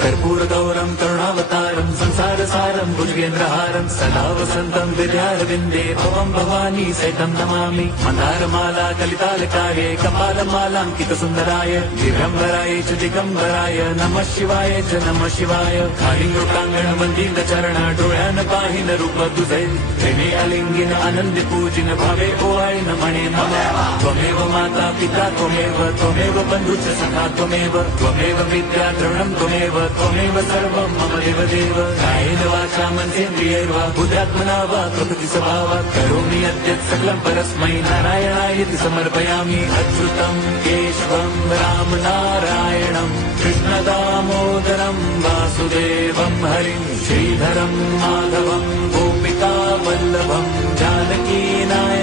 कर्पूरगौरं करुणावतारं संसारसारं भुजगेन्द्रहारं सदा वसन्तं विद्यारविन्दे भवं भवानी सहितं नमामि। मन्दारमाला कलितालकार्ये कपालमालाङ्कितसुन्दराय दिगम्बराय च दिगम्बराय नमः शिवाय च नमः शिवाय। कालिङ्गोटाङ्गण वन्दित चरण डोळ्यान पाहिन रूप तुझे प्रेमे अलिंगिन आनंद पूजिन भावे ओवाळिन म्हणे मम त्वमेव माता पिता त्वमेव बन्धुश्च सखा त्वमेव विद्या द्रवणं त्वमेव सर्वं मम देवदेव। कायेन वाचा मनसेन्द्रियैर्वा बुद्ध्यात्मना वा प्रकृति स्वभावात् करोमि यद्यत् सकलं परस्मै नारायणायति समर्पयामि। अच्युतं केशवं राम नारायणं कृष्णदामोदरं वासुदेवं हरिं श्रीधरं माधवं गोपिका वल्लभं जानकी नायकं